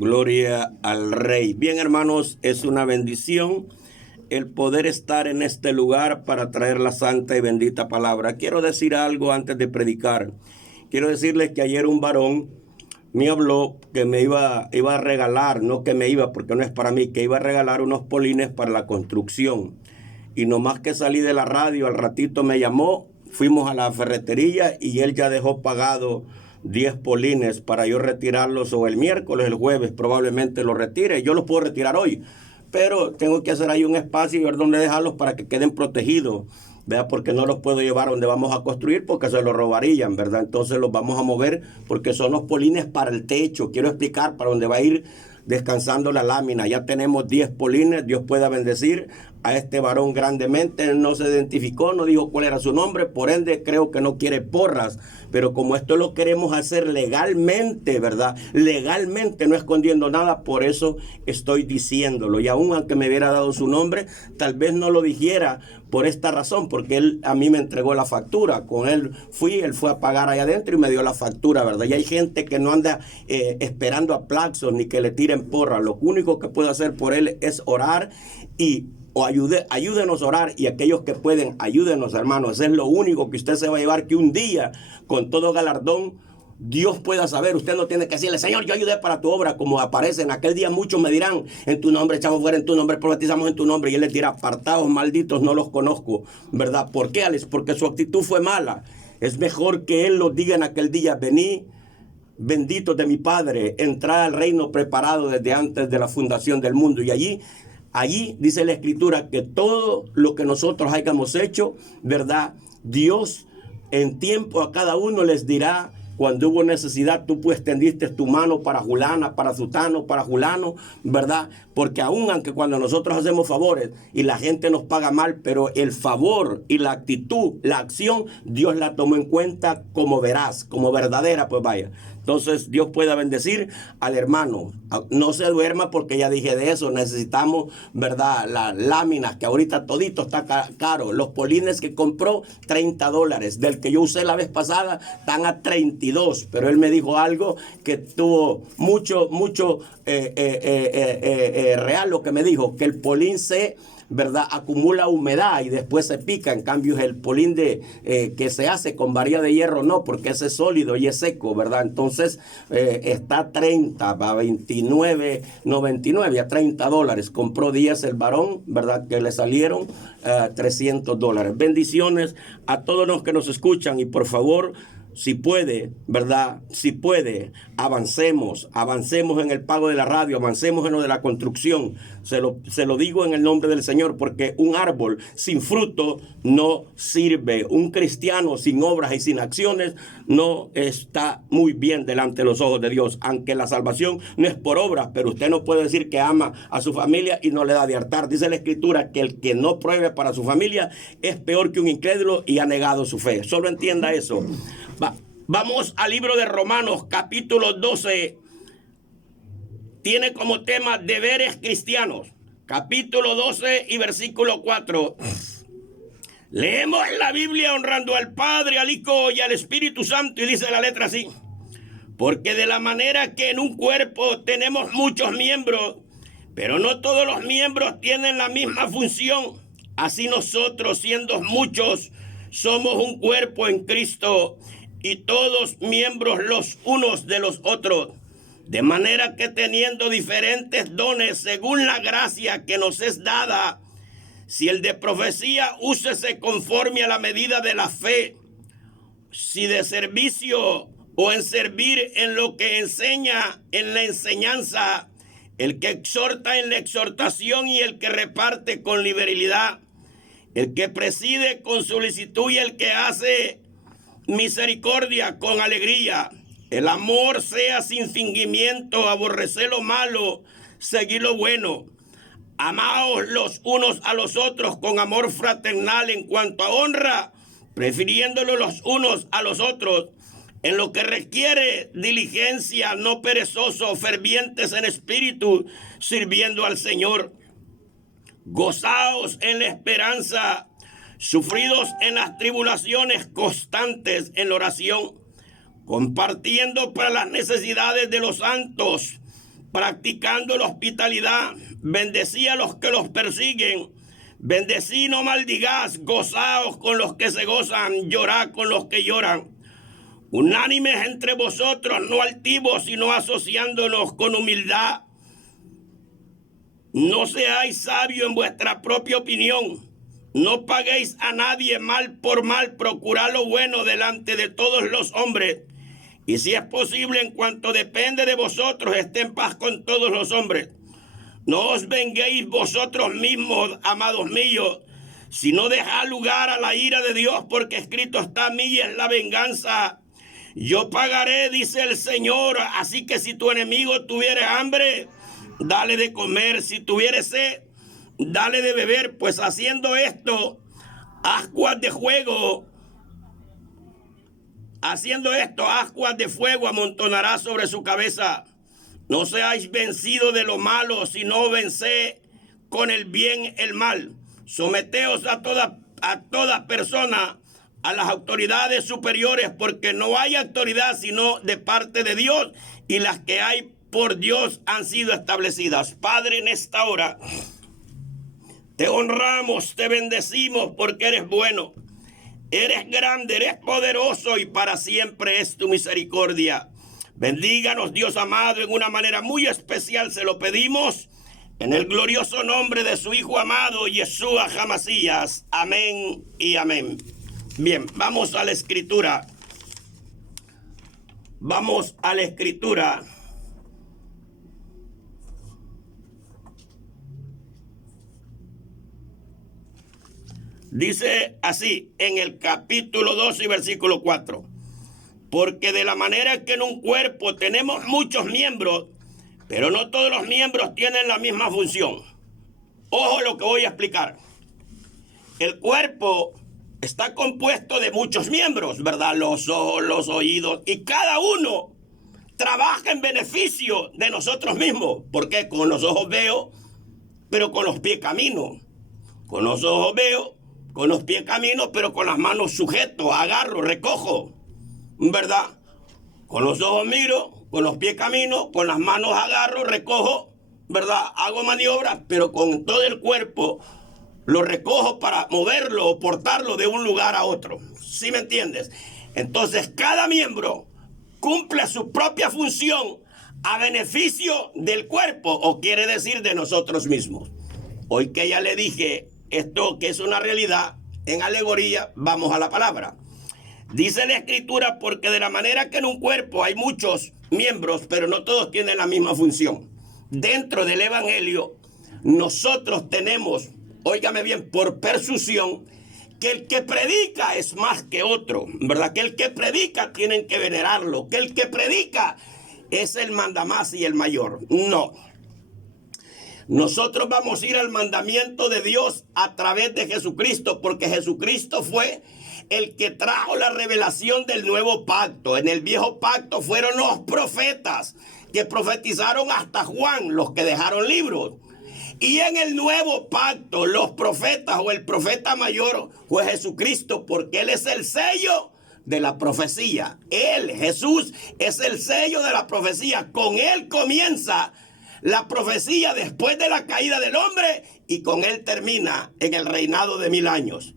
Gloria al Rey. Bien, hermanos, es una bendición el poder estar en este lugar para traer la santa y bendita palabra. Quiero decir algo antes de predicar. Quiero decirles que ayer un varón me habló que me iba a regalar, no que me iba porque no es para mí, que iba a regalar unos polines para la construcción. Y nomás que salí de la radio, al ratito me llamó, fuimos a la ferretería y él ya dejó pagado 10 polines para yo retirarlos o el miércoles, el jueves probablemente los retire. Yo los puedo retirar hoy, pero tengo que hacer ahí un espacio y ver dónde dejarlos para que queden protegidos, ¿verdad? Porque no los puedo llevar donde vamos a construir porque se los robarían, ¿verdad? Entonces los vamos a mover porque son los polines para el techo. Quiero explicar para dónde va a ir descansando la lámina. Ya tenemos 10 polines. Dios pueda bendecir a este varón grandemente. Él no se identificó, no dijo cuál era su nombre, por ende creo que no quiere porras, pero como esto lo queremos hacer legalmente, ¿verdad? Legalmente, no escondiendo nada, por eso estoy diciéndolo. Y aún aunque me hubiera dado su nombre, tal vez no lo dijera por esta razón, porque él a mí me entregó la factura. Con él él fue a pagar allá adentro y me dio la factura, ¿verdad? Y hay gente que no anda esperando aplausos ni que le tiren porra. Lo único que puedo hacer por él es orar ayúdenos a orar, y aquellos que pueden, ayúdenos, hermanos. Eso es lo único que usted se va a llevar, que un día, con todo galardón, Dios pueda saber. Usted no tiene que decirle: Señor, yo ayudé para tu obra, como aparece en aquel día. Muchos me dirán: en tu nombre echamos fuera, en tu nombre profetizamos, en tu nombre. Y él les dirá: apartados, malditos, no los conozco, ¿verdad? ¿Por qué, Alex? Porque su actitud fue mala. Es mejor que él los diga en aquel día: vení, benditos de mi Padre, entrad al reino preparado desde antes de la fundación del mundo. Y allí dice la Escritura que todo lo que nosotros hayamos hecho, ¿verdad? Dios en tiempo a cada uno les dirá. Cuando hubo necesidad, tú pues tendiste tu mano para Julana, para Sutano, para Julano, ¿verdad? Porque aunque cuando nosotros hacemos favores y la gente nos paga mal, pero el favor y la actitud, la acción, Dios la tomó en cuenta como veraz, como verdadera, pues vaya. Entonces Dios pueda bendecir al hermano. No se duerma porque ya dije de eso. Necesitamos, ¿verdad? Las láminas, que ahorita todito está caro. Los polines que compró, $30. Del que yo usé la vez pasada, están a 32. Pero él me dijo algo que tuvo mucho real lo que me dijo. Que el polín ¿verdad? Acumula humedad y después se pica. En cambio, el polín que se hace con varilla de hierro, no, porque ese es sólido y es seco, ¿verdad? Entonces está a 30, a 29, 99, a $30. Compró 10 el varón, ¿verdad? Que le salieron $300. Bendiciones a todos los que nos escuchan, y por favor, si puede, ¿verdad? Si puede, avancemos en el pago de la radio, avancemos en lo de la construcción. Se lo digo en el nombre del Señor, porque un árbol sin fruto no sirve. Un cristiano sin obras y sin acciones no está muy bien delante de los ojos de Dios. Aunque la salvación no es por obras, pero usted no puede decir que ama a su familia y no le da de hartar. Dice la Escritura que el que no pruebe para su familia es peor que un incrédulo y ha negado su fe. Solo entienda eso. Vamos al libro de Romanos, capítulo 12. Tiene como tema deberes cristianos. Capítulo 12 y versículo 4. Leemos la Biblia honrando al Padre, al Hijo y al Espíritu Santo, y dice la letra así: porque de la manera que en un cuerpo tenemos muchos miembros, pero no todos los miembros tienen la misma función, así nosotros, siendo muchos, somos un cuerpo en Cristo, y todos miembros los unos de los otros. De manera que teniendo diferentes dones según la gracia que nos es dada, si el de profecía, úsese conforme a la medida de la fe; si de servicio, o en servir en lo que enseña, en la enseñanza; el que exhorta en la exhortación, y el que reparte con liberalidad; el que preside con solicitud, y el que hace misericordia con alegría. El amor sea sin fingimiento, aborreced lo malo, seguid lo bueno. Amaos los unos a los otros con amor fraternal, en cuanto a honra, prefiriéndolo los unos a los otros. En lo que requiere diligencia, no perezosos, fervientes en espíritu, sirviendo al Señor. Gozaos en la esperanza, sufridos en las tribulaciones, constantes en la oración, compartiendo para las necesidades de los santos, practicando la hospitalidad, bendecí a los que los persiguen, bendecí, no maldigas, gozaos con los que se gozan, llorad con los que lloran. Unánimes entre vosotros, no altivos, sino asociándonos con humildad. No seáis sabios en vuestra propia opinión. No paguéis a nadie mal por mal, procurad lo bueno delante de todos los hombres. Y si es posible, en cuanto depende de vosotros, esté en paz con todos los hombres. No os venguéis vosotros mismos, amados míos, sino dejad lugar a la ira de Dios, porque escrito está: mía es la venganza, yo pagaré, dice el Señor. Así que si tu enemigo tuviere hambre, dale de comer; si tuviere sed, dale de beber, pues haciendo esto, ascuas de fuego amontonará sobre su cabeza. No seáis vencidos de lo malo, sino venced con el bien el mal. Someteos a toda persona, a las autoridades superiores, porque no hay autoridad sino de parte de Dios, y las que hay por Dios han sido establecidas. Padre, en esta hora te honramos, te bendecimos, porque eres bueno, eres grande, eres poderoso, y para siempre es tu misericordia. Bendíganos, Dios amado, en una manera muy especial, se lo pedimos en el glorioso nombre de su Hijo amado, Yeshua Hamasías. Amén y amén. Bien, vamos a la escritura. Vamos a la escritura. Dice así en el capítulo 12 y versículo 4. Porque de la manera que en un cuerpo tenemos muchos miembros, pero no todos los miembros tienen la misma función. Ojo lo que voy a explicar. El cuerpo está compuesto de muchos miembros, ¿verdad? Los ojos, los oídos, y cada uno trabaja en beneficio de nosotros mismos. Porque con los ojos veo, pero con los pies camino. Con los ojos veo, con los pies camino, pero con las manos sujeto, agarro, recojo, ¿verdad? Con los ojos miro, con los pies camino, con las manos agarro, recojo, ¿verdad? Hago maniobras, pero con todo el cuerpo lo recojo para moverlo o portarlo de un lugar a otro. ¿Sí me entiendes? Entonces, cada miembro cumple su propia función a beneficio del cuerpo, o quiere decir de nosotros mismos. Hoy que ya le dije esto, que es una realidad en alegoría, vamos a la palabra. Dice la escritura: porque de la manera que en un cuerpo hay muchos miembros, pero no todos tienen la misma función. Dentro del evangelio, nosotros tenemos, óigame bien, por persuasión, que el que predica es más que otro, ¿verdad? Que el que predica tienen que venerarlo, que el que predica es el mandamás y el mayor. No. Nosotros vamos a ir al mandamiento de Dios a través de Jesucristo, porque Jesucristo fue el que trajo la revelación del nuevo pacto. En el viejo pacto fueron los profetas que profetizaron hasta Juan, los que dejaron libros. Y en el nuevo pacto, los profetas o el profeta mayor fue Jesucristo, porque Él es el sello de la profecía. Él, Jesús, es el sello de la profecía. Con Él comienza la profecía después de la caída del hombre, y con Él termina en el reinado de 1000 años.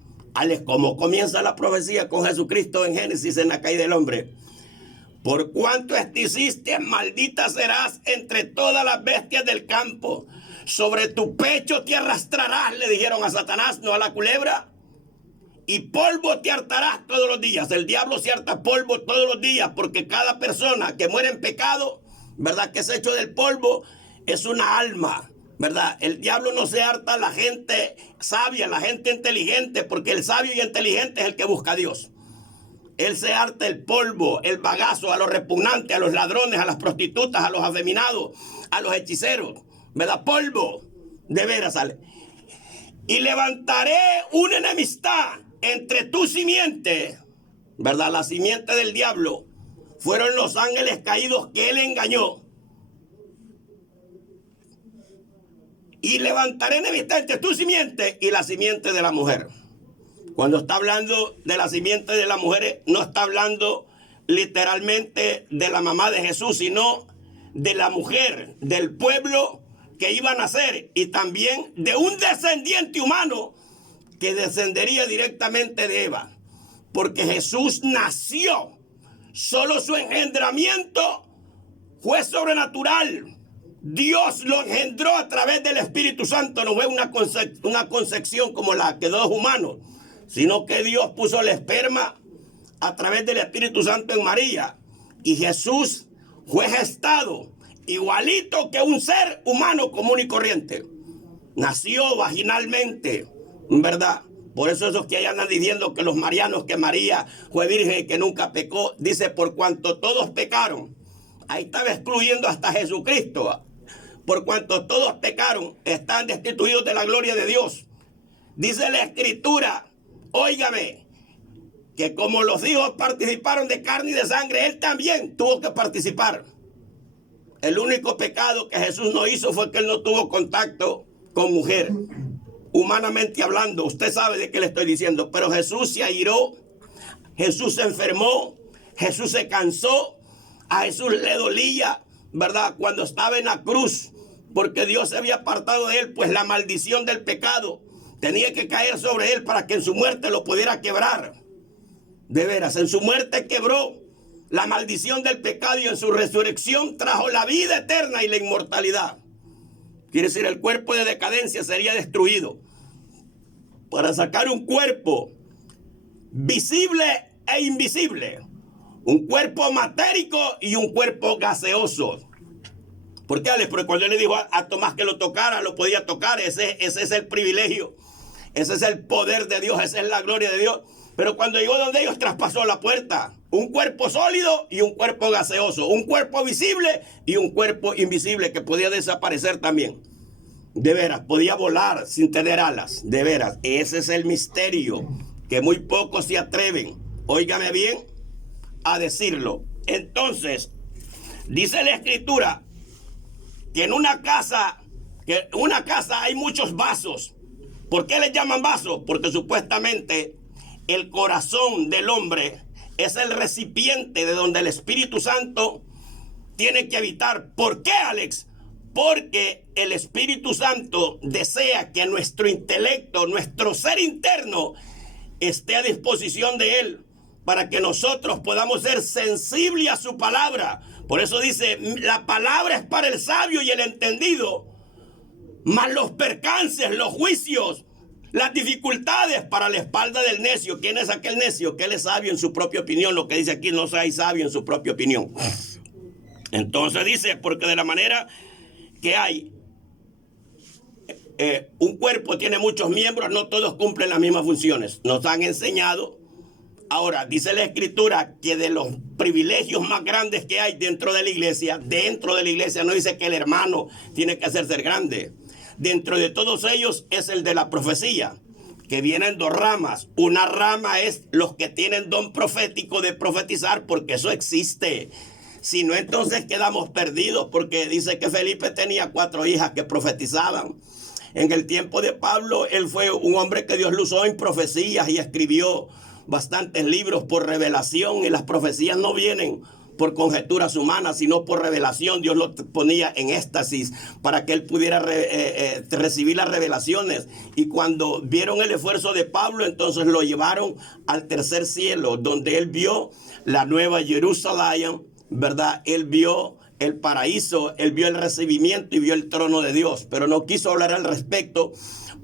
¿Cómo comienza la profecía? Con Jesucristo en Génesis, en la caída del hombre. Por cuanto hiciste, maldita serás entre todas las bestias del campo. Sobre tu pecho te arrastrarás, le dijeron a Satanás, no a la culebra. Y polvo te hartarás todos los días. El diablo se harta polvo todos los días, porque cada persona que muere en pecado, ¿verdad?, que es hecho del polvo, es una alma, ¿verdad? El diablo no se harta a la gente sabia, la gente inteligente, porque el sabio y inteligente es el que busca a Dios. Él se harta el polvo, el bagazo, a los repugnantes, a los ladrones, a las prostitutas, a los afeminados, a los hechiceros, ¿verdad? Polvo, de veras sale. Y levantaré una enemistad entre tu simiente, ¿verdad? La simiente del diablo fueron los ángeles caídos que él engañó. Y levantaré enemistad entre tu simiente y la simiente de la mujer. Cuando está hablando de la simiente de las mujeres, no está hablando literalmente de la mamá de Jesús, sino de la mujer del pueblo que iba a nacer y también de un descendiente humano que descendería directamente de Eva. Porque Jesús nació, solo su engendramiento fue sobrenatural. Dios lo engendró a través del Espíritu Santo, no fue una concepción como la que dos humanos, sino que Dios puso el esperma a través del Espíritu Santo en María. Y Jesús fue gestado igualito que un ser humano común y corriente. Nació vaginalmente, ¿verdad? Por eso esos que ahí andan diciendo que los marianos, que María fue virgen y que nunca pecó, dice por cuanto todos pecaron. Ahí estaba excluyendo hasta Jesucristo. Por cuanto todos pecaron, están destituidos de la gloria de Dios. Dice la Escritura, óigame, que como los hijos participaron de carne y de sangre, él también tuvo que participar. El único pecado que Jesús no hizo fue que él no tuvo contacto con mujer. Humanamente hablando, usted sabe de qué le estoy diciendo, pero Jesús se airó, Jesús se enfermó, Jesús se cansó, a Jesús le dolía, ¿verdad? Cuando estaba en la cruz, porque Dios se había apartado de él, pues la maldición del pecado tenía que caer sobre él para que en su muerte lo pudiera quebrar. De veras, en su muerte quebró la maldición del pecado y en su resurrección trajo la vida eterna y la inmortalidad. Quiere decir, el cuerpo de decadencia sería destruido para sacar un cuerpo visible e invisible. Un cuerpo matérico y un cuerpo gaseoso. ¿Por qué, Alex? Porque cuando él le dijo a Tomás que lo tocara, lo podía tocar. Ese es el privilegio. Ese es el poder de Dios. Esa es la gloria de Dios. Pero cuando llegó donde ellos, traspasó la puerta. Un cuerpo sólido y un cuerpo gaseoso. Un cuerpo visible y un cuerpo invisible que podía desaparecer también. De veras, podía volar sin tener alas. De veras, ese es el misterio que muy pocos se atreven, óigame bien, a decirlo. Entonces, dice la Escritura que en una casa hay muchos vasos. ¿Por qué les llaman vasos? Porque supuestamente el corazón del hombre es el recipiente de donde el Espíritu Santo tiene que habitar. ¿Por qué, Alex? Porque el Espíritu Santo desea que nuestro intelecto, nuestro ser interno, esté a disposición de Él para que nosotros podamos ser sensibles a su palabra. Por eso dice, la palabra es para el sabio y el entendido, mas los percances, los juicios, las dificultades para la espalda del necio. ¿Quién es aquel necio? Que él es sabio en su propia opinión. Lo que dice aquí, no seáis sabio en su propia opinión. Entonces dice, porque de la manera que hay un cuerpo tiene muchos miembros, no todos cumplen las mismas funciones. Nos han enseñado. Ahora, dice la Escritura que de los privilegios más grandes que hay dentro de la iglesia, no dice que el hermano tiene que hacerse grande. Dentro de todos ellos es el de la profecía, que vienen dos ramas. Una rama es los que tienen don profético de profetizar, porque eso existe. Si no, entonces quedamos perdidos, porque dice que Felipe tenía 4 hijas que profetizaban. En el tiempo de Pablo, él fue un hombre que Dios lo usó en profecías y escribió bastantes libros por revelación. Y las profecías no vienen por conjeturas humanas, sino por revelación. Dios lo ponía en éxtasis para que él pudiera recibir las revelaciones. Y cuando vieron el esfuerzo de Pablo, entonces lo llevaron al tercer cielo, donde él vio la nueva Jerusalén, ¿verdad? Él vio el paraíso, él vio el recibimiento y vio el trono de Dios, pero no quiso hablar al respecto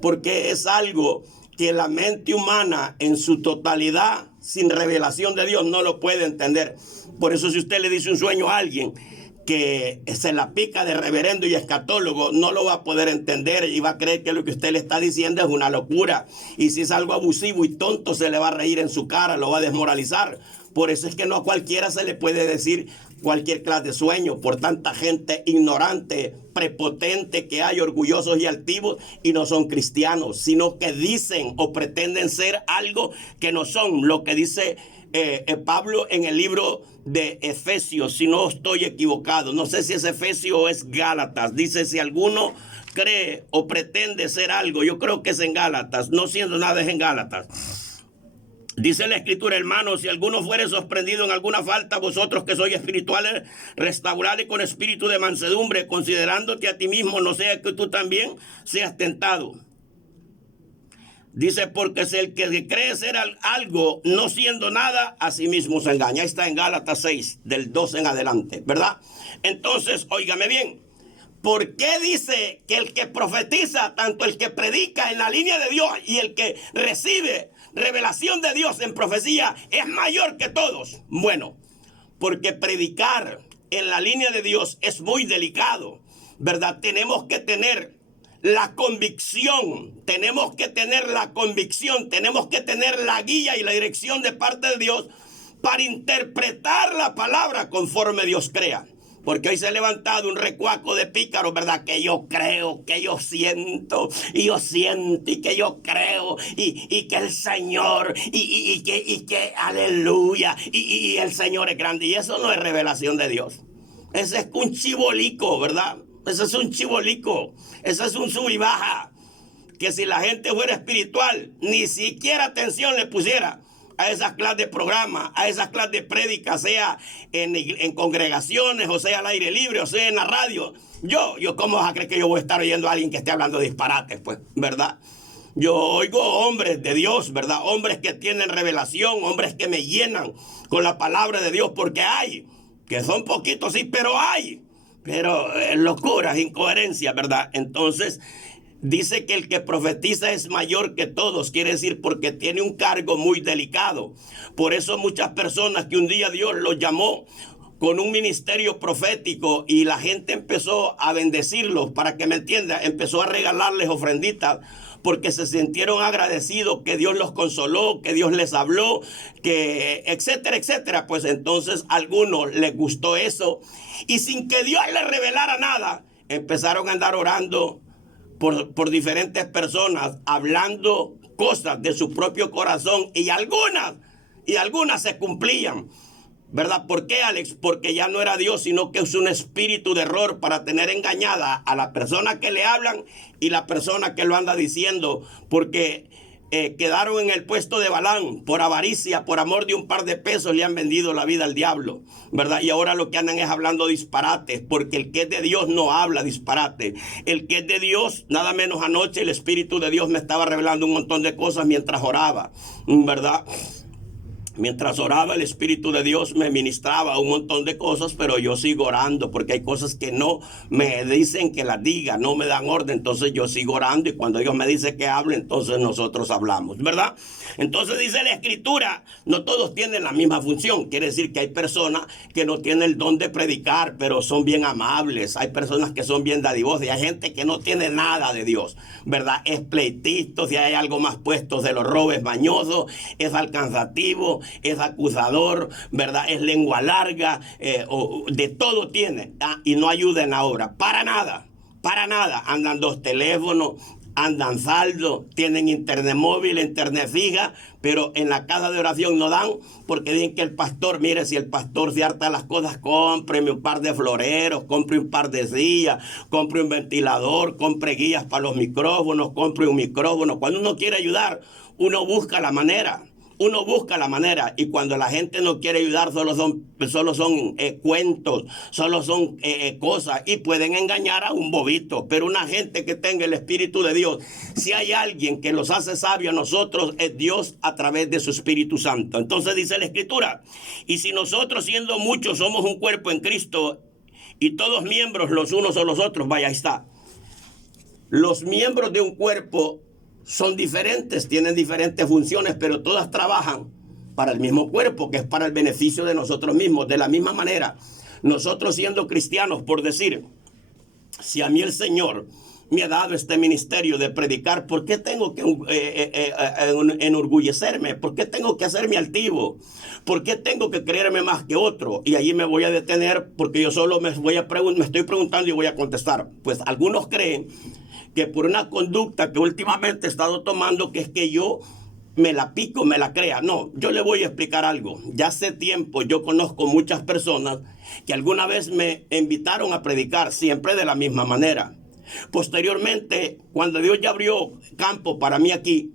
porque es algo que la mente humana en su totalidad, sin revelación de Dios, no lo puede entender. Por eso, si usted le dice un sueño a alguien que se la pica de reverendo y escatólogo, no lo va a poder entender y va a creer que lo que usted le está diciendo es una locura. Y si es algo abusivo y tonto, se le va a reír en su cara, lo va a desmoralizar. Por eso es que no a cualquiera se le puede decir cualquier clase de sueño, por tanta gente ignorante, prepotente que hay, orgullosos y altivos, y no son cristianos, sino que dicen o pretenden ser algo que no son. Lo que dice Pablo en el libro de Efesios, si no estoy equivocado, no sé si es Efesios o es Gálatas, dice: si alguno cree o pretende ser algo, yo creo que es en Gálatas, no siendo nada es en Gálatas. Dice la Escritura, hermanos, si alguno fuere sorprendido en alguna falta, vosotros que sois espirituales, restaurad con espíritu de mansedumbre, considerándote a ti mismo, no sea que tú también seas tentado. Dice, porque es el que cree ser algo, no siendo nada, a sí mismo se engaña. Ahí está en Gálatas 6, del 12 en adelante, ¿verdad? Entonces, óigame bien, ¿por qué dice que el que profetiza, tanto el que predica en la línea de Dios y el que recibe revelación de Dios en profecía es mayor que todos? Bueno, porque predicar en la línea de Dios es muy delicado, ¿verdad? Tenemos que tener la convicción, tenemos que tener la guía y la dirección de parte de Dios para interpretar la palabra conforme Dios crea. Porque hoy se ha levantado un recuaco de pícaros, ¿verdad? Que yo creo, que yo siento, y que yo creo, y que el Señor, y que aleluya, y el Señor es grande. Y eso no es revelación de Dios. Ese es un chibolico, ¿verdad? Ese es un chibolico. Ese es un sub y baja. Que si la gente fuera espiritual, ni siquiera atención le pusiera a esas clases de programa, a esas clases de prédica, sea en congregaciones, o sea al aire libre, o sea en la radio. Yo, ¿cómo vas a creer que yo voy a estar oyendo a alguien que esté hablando disparates, pues, verdad? Yo oigo hombres de Dios, ¿verdad? Hombres que tienen revelación, hombres que me llenan con la palabra de Dios, porque hay, que son poquitos, sí, pero hay. Pero locuras, incoherencias, ¿verdad? Entonces, dice que el que profetiza es mayor que todos, quiere decir porque tiene un cargo muy delicado. Por eso muchas personas que un día Dios los llamó con un ministerio profético y la gente empezó a bendecirlos, para que me entienda, empezó a regalarles ofrenditas porque se sintieron agradecidos, que Dios los consoló, que Dios les habló, que etcétera, etcétera. Pues entonces a algunos les gustó eso y sin que Dios les revelara nada, empezaron a andar orando por diferentes personas, hablando cosas de su propio corazón y algunas se cumplían. ¿Verdad? ¿Por qué, Alex? Porque ya no era Dios, sino que es un espíritu de error para tener engañada a la persona que le hablan y la persona que lo anda diciendo, porque quedaron en el puesto de Balaam por avaricia, por amor de un par de pesos, le han vendido la vida al diablo, ¿verdad? Y ahora lo que andan es hablando disparates, porque el que es de Dios no habla disparate. El que es de Dios, nada menos anoche el Espíritu de Dios me estaba revelando un montón de cosas mientras oraba, ¿verdad? Mientras oraba, el Espíritu de Dios me ministraba un montón de cosas, pero yo sigo orando porque hay cosas que no me dicen que las diga, no me dan orden, entonces yo sigo orando y cuando Dios me dice que hable, entonces nosotros hablamos, ¿verdad? Entonces dice la Escritura, no todos tienen la misma función, quiere decir que hay personas que no tienen el don de predicar, pero son bien amables, hay personas que son bien dadivosas y hay gente que no tiene nada de Dios, ¿verdad? Es pleitito, si hay algo más puesto, se lo roba, es mañoso, es alcanzativo, es acusador, ¿verdad? Es lengua larga, de todo tiene, y no ayuda en la obra, para nada, andan 2 teléfonos, andan saldo, tienen internet móvil, internet fija, pero en la casa de oración no dan, porque dicen que el pastor, mire, si el pastor se harta las cosas, cómpreme un par de floreros, compre un par de sillas, compre un ventilador, compre guías para los micrófonos, compre un micrófono. Cuando uno quiere ayudar, uno busca la manera. Y cuando la gente no quiere ayudar, solo son cuentos, solo son cosas, y pueden engañar a un bobito. Pero una gente que tenga el Espíritu de Dios, si hay alguien que los hace sabios a nosotros, es Dios a través de su Espíritu Santo. Entonces dice la Escritura, y si nosotros siendo muchos somos un cuerpo en Cristo, y todos miembros los unos o los otros, vaya, ahí está. Los miembros de un cuerpo son diferentes, tienen diferentes funciones, pero todas trabajan para el mismo cuerpo, que es para el beneficio de nosotros mismos. De la misma manera, nosotros siendo cristianos, por decir, si a mí el Señor me ha dado este ministerio de predicar, ¿por qué tengo que enorgullecerme? ¿Por qué tengo que hacerme altivo? ¿Por qué tengo que creerme más que otro? Y allí me voy a detener, porque yo solo me estoy preguntando y voy a contestar. Pues algunos creen que por una conducta que últimamente he estado tomando, que es que yo me la pico, me la crea. No, yo le voy a explicar algo. Ya hace tiempo yo conozco muchas personas que alguna vez me invitaron a predicar, siempre de la misma manera. Posteriormente, cuando Dios ya abrió campo para mí aquí,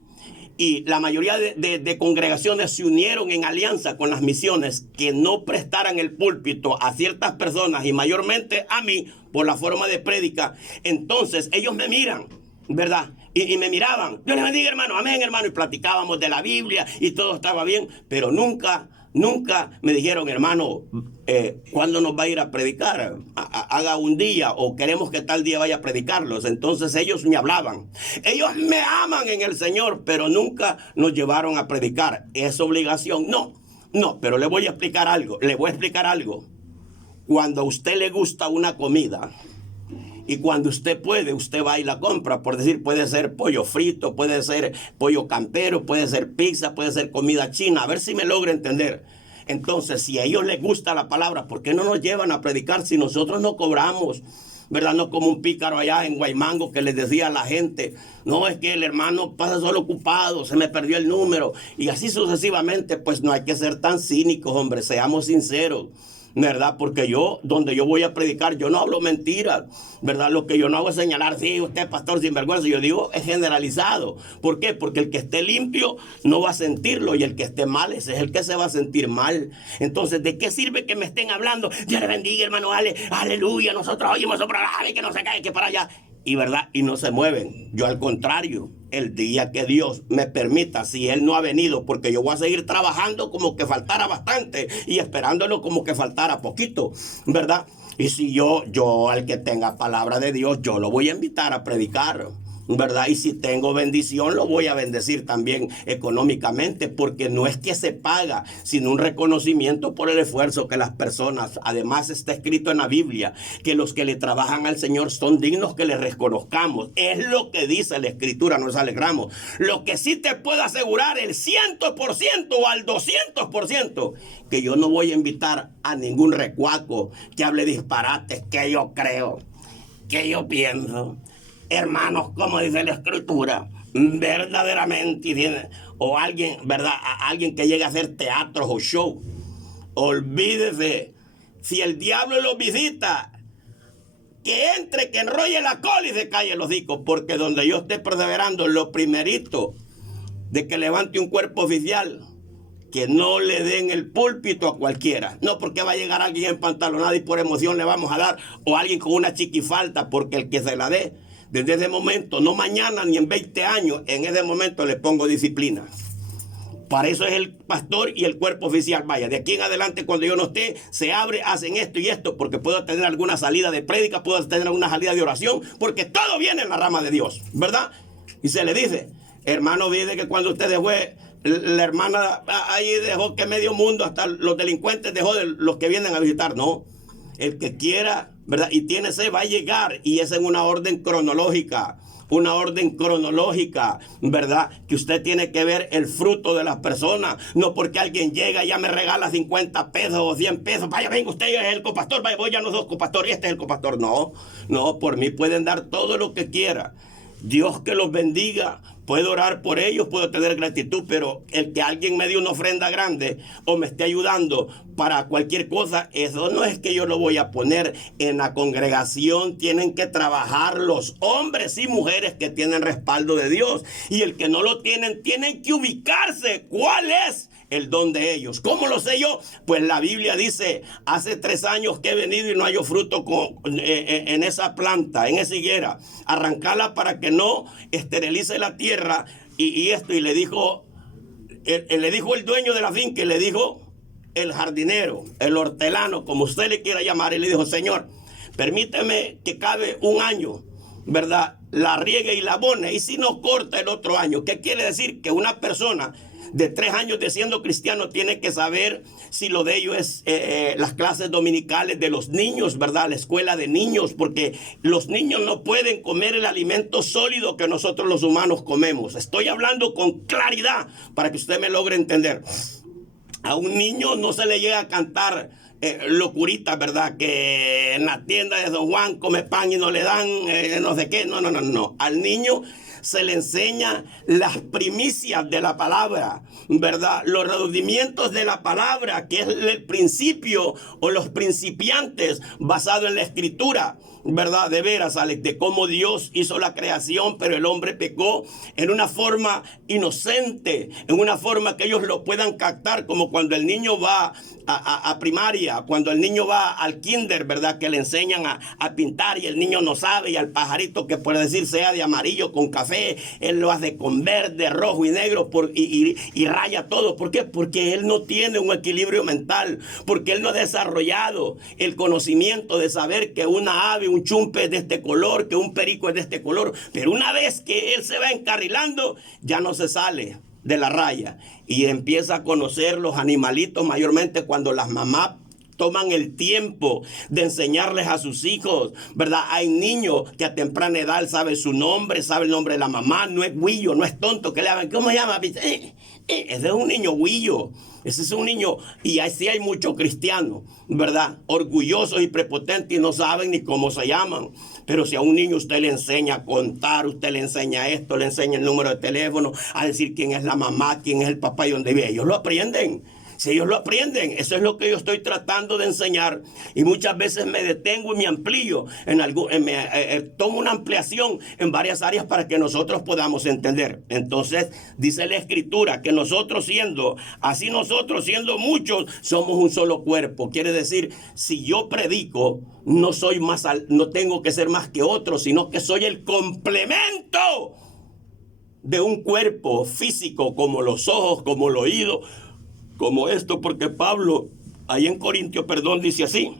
y la mayoría de congregaciones se unieron en alianza con las misiones que no prestaran el púlpito a ciertas personas y mayormente a mí por la forma de prédica. Entonces ellos me miran, ¿verdad? Y me miraban. Dios les bendiga, hermano, amén, hermano. Y platicábamos de la Biblia y todo estaba bien, pero nunca me dijeron, hermano, ¿cuándo nos va a ir a predicar? Haga un día o queremos que tal día vaya a predicarlos. Entonces ellos me hablaban. Ellos me aman en el Señor, pero nunca nos llevaron a predicar. ¿Es obligación? No, pero le voy a explicar algo. Cuando a usted le gusta una comida y cuando usted puede, usted va y la compra. Por decir, puede ser pollo frito, puede ser pollo campero, puede ser pizza, puede ser comida china. A ver si me logra entender. Entonces, si a ellos les gusta la palabra, ¿por qué no nos llevan a predicar si nosotros no cobramos? ¿Verdad? No como un pícaro allá en Guaymango que les decía a la gente, no, es que el hermano pasa solo ocupado, se me perdió el número. Y así sucesivamente. Pues no hay que ser tan cínicos, hombre, seamos sinceros, ¿verdad? Porque donde yo voy a predicar, yo no hablo mentiras, ¿verdad? Lo que yo no hago es señalar, sí, usted pastor sinvergüenza. Yo digo, es generalizado. ¿Por qué? Porque el que esté limpio no va a sentirlo y el que esté mal, ese es el que se va a sentir mal. Entonces, ¿de qué sirve que me estén hablando? Dios le bendiga, hermano, aleluya, nosotros oímos su programa y que no se cae, que para allá. Y verdad, y no se mueven. Yo al contrario, el día que Dios me permita, si Él no ha venido, porque yo voy a seguir trabajando como que faltara bastante y esperándolo como que faltara poquito, ¿verdad? Y si yo al que tenga palabra de Dios, yo lo voy a invitar a predicar, ¿verdad? Y si tengo bendición, lo voy a bendecir también económicamente, porque no es que se paga, sino un reconocimiento por el esfuerzo que las personas, además está escrito en la Biblia, que los que le trabajan al Señor son dignos que le reconozcamos. Es lo que dice la Escritura, nos alegramos. Lo que sí te puedo asegurar, el 100% o al 200%, que yo no voy a invitar a ningún recuaco que hable disparates, que yo creo, que yo pienso. Hermanos, como dice la Escritura, verdaderamente, o alguien, ¿verdad? Alguien que llegue a hacer teatros o show. Olvídese, si el diablo lo visita, que entre, que enrolle la cola y se calle los hocicos, porque donde yo esté perseverando, lo primerito de que levante un cuerpo oficial, que no le den el púlpito a cualquiera. No porque va a llegar alguien empantalonado y por emoción le vamos a dar, o alguien con una chiquifalta, porque el que se la dé, desde ese momento, no mañana ni en 20 años, en ese momento le pongo disciplina. Para eso es el pastor y el cuerpo oficial. Vaya, de aquí en adelante, cuando yo no esté, se abre, hacen esto y esto, porque puedo tener alguna salida de prédica, puedo tener alguna salida de oración, porque todo viene en la rama de Dios, ¿verdad? Y se le dice, hermano, dice que cuando usted dejó, la hermana ahí dejó que medio mundo, hasta los delincuentes dejó de los que vienen a visitar. No, el que quiera, ¿verdad? Y tiene sed, va a llegar, y es en una orden cronológica, ¿verdad? Que usted tiene que ver el fruto de las personas, no porque alguien llega y ya me regala 50 pesos o 100 pesos, vaya, venga, usted es el copastor, vaya, voy a los dos copastores, este es el copastor. No, por mí pueden dar todo lo que quiera. Dios que los bendiga. Puedo orar por ellos, puedo tener gratitud, pero el que alguien me dé una ofrenda grande o me esté ayudando para cualquier cosa, eso no es que yo lo voy a poner en la congregación. Tienen que trabajar los hombres y mujeres que tienen respaldo de Dios, y el que no lo tienen, tienen que ubicarse. ¿Cuál es el don de ellos? ¿Cómo lo sé yo? Pues la Biblia dice, hace 3 años que he venido y no hallo fruto en esa planta, en esa higuera. Arrancarla para que no esterilice la tierra y esto. Y le dijo el dueño de la finca, y le dijo el jardinero, el hortelano, como usted le quiera llamar, y le dijo, Señor, permíteme que cabe un año, ¿verdad? La riegue y la abone, y si no, corta el otro año. ¿Qué quiere decir? Que una persona de 3 años de siendo cristiano tiene que saber si lo de ellos es las clases dominicales de los niños, ¿verdad? La escuela de niños, porque los niños no pueden comer el alimento sólido que nosotros los humanos comemos. Estoy hablando con claridad para que usted me logre entender. A un niño no se le llega a cantar locuritas, ¿verdad? Que en la tienda de Don Juan come pan y no le dan no sé qué. No. Al niño se le enseña las primicias de la palabra, ¿verdad? Los rudimientos de la palabra, que es el principio o los principiantes basado en la escritura, ¿verdad? De veras, Alex, de cómo Dios hizo la creación, pero el hombre pecó en una forma inocente, en una forma que ellos lo puedan captar, como cuando el niño va a primaria, cuando el niño va al kinder, ¿verdad? Que le enseñan a pintar y el niño no sabe, y al pajarito que puede decir sea de amarillo con café, él lo hace con verde, rojo y negro y raya todo. ¿Por qué? Porque él no tiene un equilibrio mental, porque él no ha desarrollado el conocimiento de saber que una ave, un chumpe es de este color, que un perico es de este color, pero una vez que él se va encarrilando, ya no se sale de la raya y empieza a conocer los animalitos, mayormente cuando las mamás toman el tiempo de enseñarles a sus hijos, ¿verdad? Hay niños que a temprana edad sabe su nombre, sabe el nombre de la mamá, no es guillo, no es tonto, que le llaman, ¿cómo se llama? Ese es un niño guillo, ese es un niño, y así hay muchos cristianos, ¿verdad? Orgullosos y prepotentes y no saben ni cómo se llaman. Pero si a un niño usted le enseña a contar, usted le enseña esto, le enseña el número de teléfono, a decir quién es la mamá, quién es el papá y dónde vive, ellos lo aprenden. Si ellos lo aprenden, eso es lo que yo estoy tratando de enseñar. Y muchas veces me detengo y me amplío, tomo una ampliación en varias áreas para que nosotros podamos entender. Entonces, dice la Escritura que nosotros siendo muchos, somos un solo cuerpo. Quiere decir, si yo predico, no tengo que ser más que otro, sino que soy el complemento de un cuerpo físico, como los ojos, como el oído, como esto, porque Pablo, ahí en Corintios, dice así: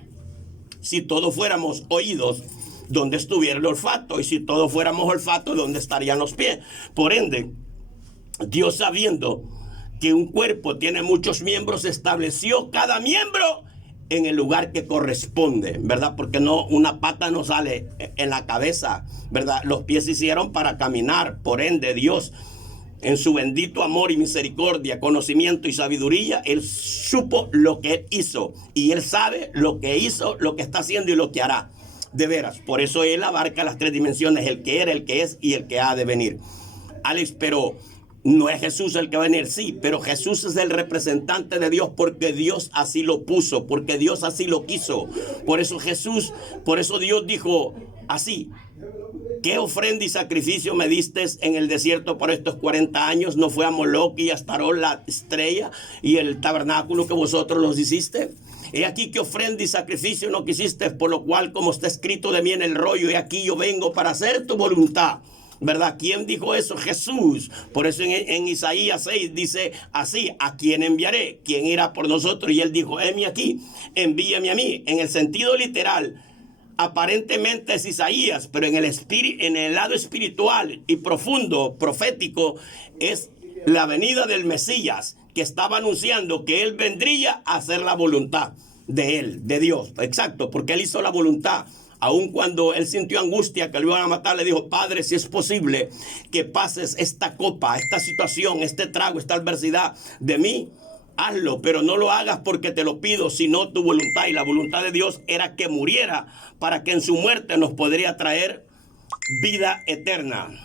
si todos fuéramos oídos, ¿dónde estuviera el olfato? Y si todos fuéramos olfato, ¿dónde estarían los pies? Por ende, Dios, sabiendo que un cuerpo tiene muchos miembros, estableció cada miembro en el lugar que corresponde, ¿verdad? Porque una pata no sale en la cabeza, ¿verdad? Los pies se hicieron para caminar. Por ende, Dios, en su bendito amor y misericordia, conocimiento y sabiduría, Él supo lo que Él hizo. Y Él sabe lo que hizo, lo que está haciendo y lo que hará. De veras, por eso Él abarca las tres dimensiones: el que era, el que es y el que ha de venir. Alex, pero no es Jesús el que va a venir, sí, pero Jesús es el representante de Dios porque Dios así lo puso, porque Dios así lo quiso. Por eso Dios dijo así: ¿qué ofrenda y sacrificio me diste en el desierto por estos 40 años? ¿No fue a Moloc y a Astarol, la estrella, y el tabernáculo que vosotros los hiciste? He aquí que ofrenda y sacrificio no quisiste, por lo cual, como está escrito de mí en el rollo, he aquí yo vengo para hacer tu voluntad. ¿Verdad? ¿Quién dijo eso? Jesús. Por eso en Isaías 6 dice así: ¿a quién enviaré? ¿Quién irá por nosotros? Y Él dijo: heme aquí, envíame a mí. En el sentido literal, aparentemente es Isaías, pero en el lado espiritual y profundo, profético, es la venida del Mesías, que estaba anunciando que Él vendría a hacer la voluntad de Él, de Dios. Exacto, porque Él hizo la voluntad. Aun cuando Él sintió angustia que lo iban a matar, le dijo: Padre, si es posible que pases esta copa, esta situación, este trago, esta adversidad de mí, hazlo, pero no lo hagas porque te lo pido, sino tu voluntad. Y la voluntad de Dios era que muriera para que en su muerte nos podría traer vida eterna.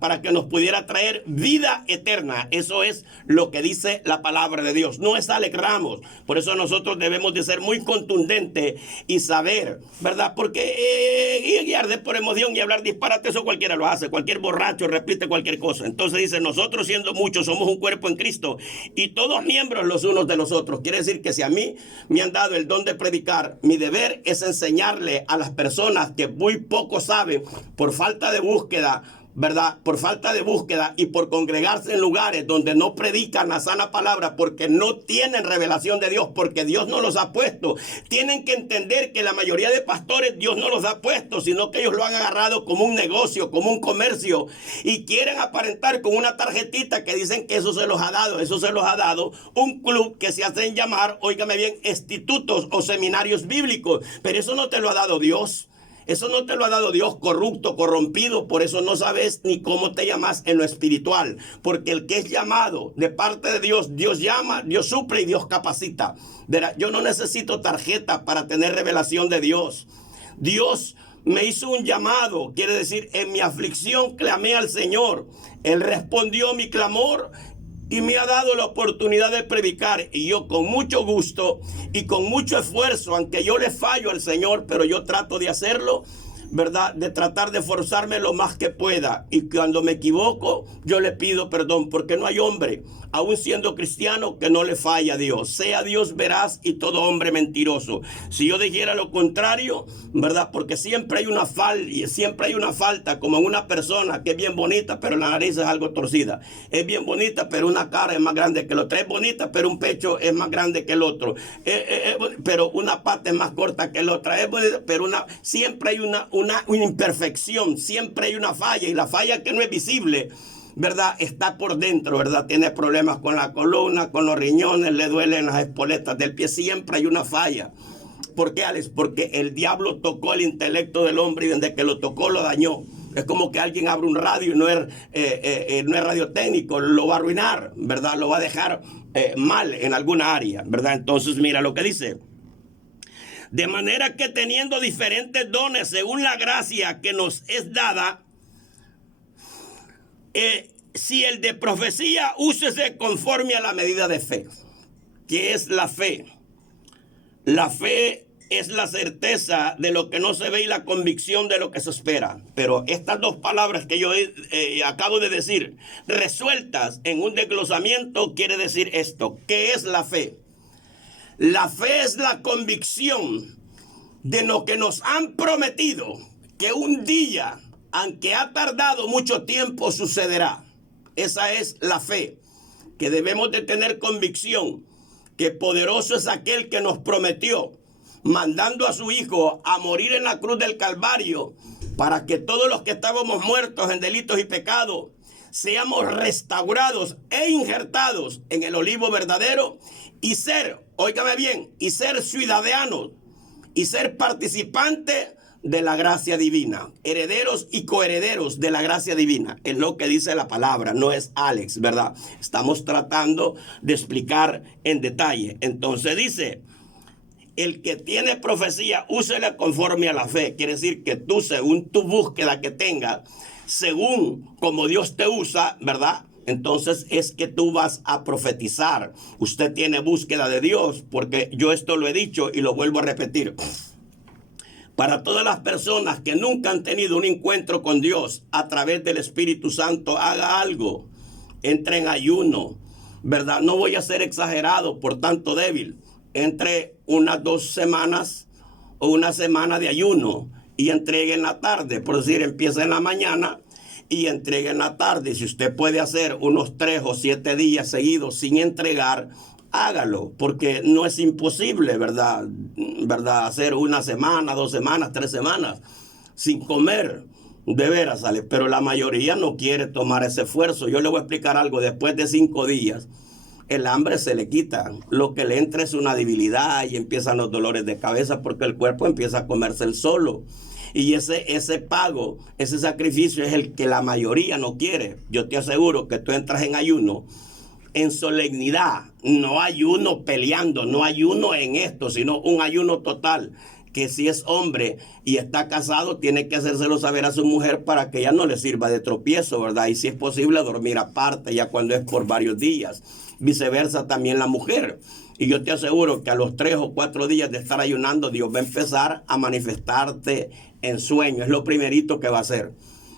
Para que nos pudiera traer vida eterna. Eso es lo que dice la palabra de Dios. No es Alex Ramos. Por eso nosotros debemos de ser muy contundentes y saber, ¿verdad? Porque guiar por emoción y hablar disparate, eso cualquiera lo hace. Cualquier borracho repite cualquier cosa. Entonces dice: nosotros siendo muchos somos un cuerpo en Cristo y todos miembros los unos de los otros. Quiere decir que si a mí me han dado el don de predicar, mi deber es enseñarle a las personas que muy poco saben por falta de búsqueda, ¿verdad? Por falta de búsqueda y por congregarse en lugares donde no predican la sana palabra, porque no tienen revelación de Dios, porque Dios no los ha puesto. Tienen que entender que la mayoría de pastores Dios no los ha puesto, sino que ellos lo han agarrado como un negocio, como un comercio, y quieren aparentar con una tarjetita que dicen que eso se los ha dado. Eso se los ha dado un club que se hacen llamar, óigame bien, institutos o seminarios bíblicos, pero eso no te lo ha dado Dios. Eso no te lo ha dado Dios, corrupto, corrompido. Por eso no sabes ni cómo te llamas en lo espiritual. Porque el que es llamado de parte de Dios, Dios llama, Dios suple y Dios capacita. Verá, yo no necesito tarjeta para tener revelación de Dios. Dios me hizo un llamado, quiere decir, en mi aflicción clamé al Señor. Él respondió mi clamor y me ha dado la oportunidad de predicar. Y yo con mucho gusto y con mucho esfuerzo, aunque yo le fallo al Señor, pero yo trato de hacerlo, ¿verdad? De tratar de forzarme lo más que pueda. Y cuando me equivoco, yo le pido perdón, porque no hay hombre, aún siendo cristiano, que no le falla a Dios. Sea Dios veraz y todo hombre mentiroso. Si yo dijera lo contrario, ¿verdad? Porque siempre hay una falta, como en una persona que es bien bonita, pero la nariz es algo torcida. Es bien bonita, pero una cara es más grande que la otra. Es bonita, pero un pecho es más grande que el otro. Pero una pata es más corta que la otra. Es bonita, pero siempre hay una imperfección, siempre hay una falla, y la falla que no es visible, ¿verdad? Está por dentro, ¿verdad? Tiene problemas con la columna, con los riñones, le duelen las espoletas del pie, siempre hay una falla. ¿Por qué, Alex? Porque el diablo tocó el intelecto del hombre y desde que lo tocó lo dañó. Es como que alguien abre un radio y no es radiotécnico, lo va a arruinar, ¿verdad? Lo va a dejar mal en alguna área, ¿verdad? Entonces mira lo que dice. De manera que teniendo diferentes dones según la gracia que nos es dada, si el de profecía, úsese conforme a la medida de fe. ¿Qué es la fe? La fe es la certeza de lo que no se ve y la convicción de lo que se espera. Pero estas dos palabras que yo acabo de decir, resueltas en un desglosamiento, quiere decir esto. ¿Qué es la fe? La fe es la convicción de lo que nos han prometido, que un día, aunque ha tardado mucho tiempo, sucederá. Esa es la fe, que debemos de tener convicción, que poderoso es aquel que nos prometió, mandando a su Hijo a morir en la cruz del Calvario, para que todos los que estábamos muertos en delitos y pecados, seamos restaurados e injertados en el olivo verdadero y ser, óigame bien, y ser ciudadanos y ser participantes de la gracia divina, herederos y coherederos de la gracia divina. Es lo que dice la palabra, no es Alex, ¿verdad? Estamos tratando de explicar en detalle. Entonces dice, el que tiene profecía, úsela conforme a la fe. Quiere decir que tú, según tu búsqueda que tengas, según como Dios te usa, ¿verdad? Entonces es que tú vas a profetizar. Usted tiene búsqueda de Dios, porque yo esto lo he dicho y lo vuelvo a repetir. Para todas las personas que nunca han tenido un encuentro con Dios a través del Espíritu Santo, haga algo. Entre en ayuno, ¿verdad? No voy a ser exagerado, por tanto débil. Entre unas 2 semanas o una semana de ayuno y entregue en la tarde. Por decir, empieza en la mañana y entregue en la tarde. Si usted puede hacer unos 3 o 7 días seguidos sin entregar, hágalo, porque no es imposible, ¿verdad? Hacer una semana, 2 semanas, 3 semanas sin comer, de veras, ¿sale? Pero la mayoría no quiere tomar ese esfuerzo. Yo le voy a explicar algo. Después de 5 días, el hambre se le quita. Lo que le entra es una debilidad y empiezan los dolores de cabeza porque el cuerpo empieza a comerse el solo. Y ese pago, ese sacrificio es el que la mayoría no quiere. Yo te aseguro que tú entras en ayuno en solemnidad, no ayuno peleando, no ayuno en esto, sino un ayuno total, que si es hombre y está casado, tiene que hacérselo saber a su mujer para que ella no le sirva de tropiezo, ¿verdad? Y si es posible, dormir aparte, ya cuando es por varios días. Viceversa también la mujer. Y yo te aseguro que a los 3 o 4 días de estar ayunando, Dios va a empezar a manifestarte en sueño. Es lo primerito que va a hacer.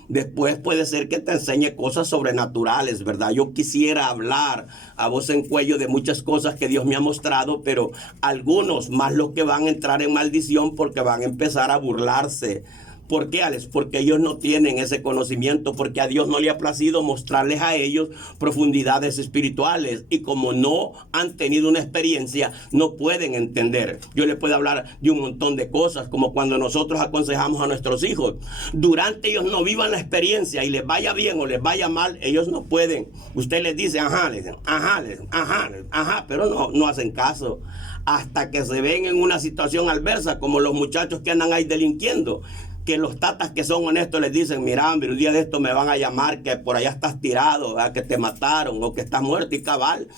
Después puede ser que te enseñe cosas sobrenaturales, ¿verdad? Yo quisiera hablar a voz en cuello de muchas cosas que Dios me ha mostrado, pero algunos más los que van a entrar en maldición porque van a empezar a burlarse. ¿Por qué, Alex? Porque ellos no tienen ese conocimiento, porque a Dios no le ha placido mostrarles a ellos profundidades espirituales. Y como no han tenido una experiencia, no pueden entender. Yo les puedo hablar de un montón de cosas, como cuando nosotros aconsejamos a nuestros hijos. Durante ellos no vivan la experiencia y les vaya bien o les vaya mal, ellos no pueden. Usted les dice, ajá, les dicen, ajá, pero no hacen caso. Hasta que se ven en una situación adversa, como los muchachos que andan ahí delinquiendo, que los tatas que son honestos les dicen, mira, un día de esto me van a llamar que por allá estás tirado, ¿verdad? Que te mataron o que estás muerto, y cabal,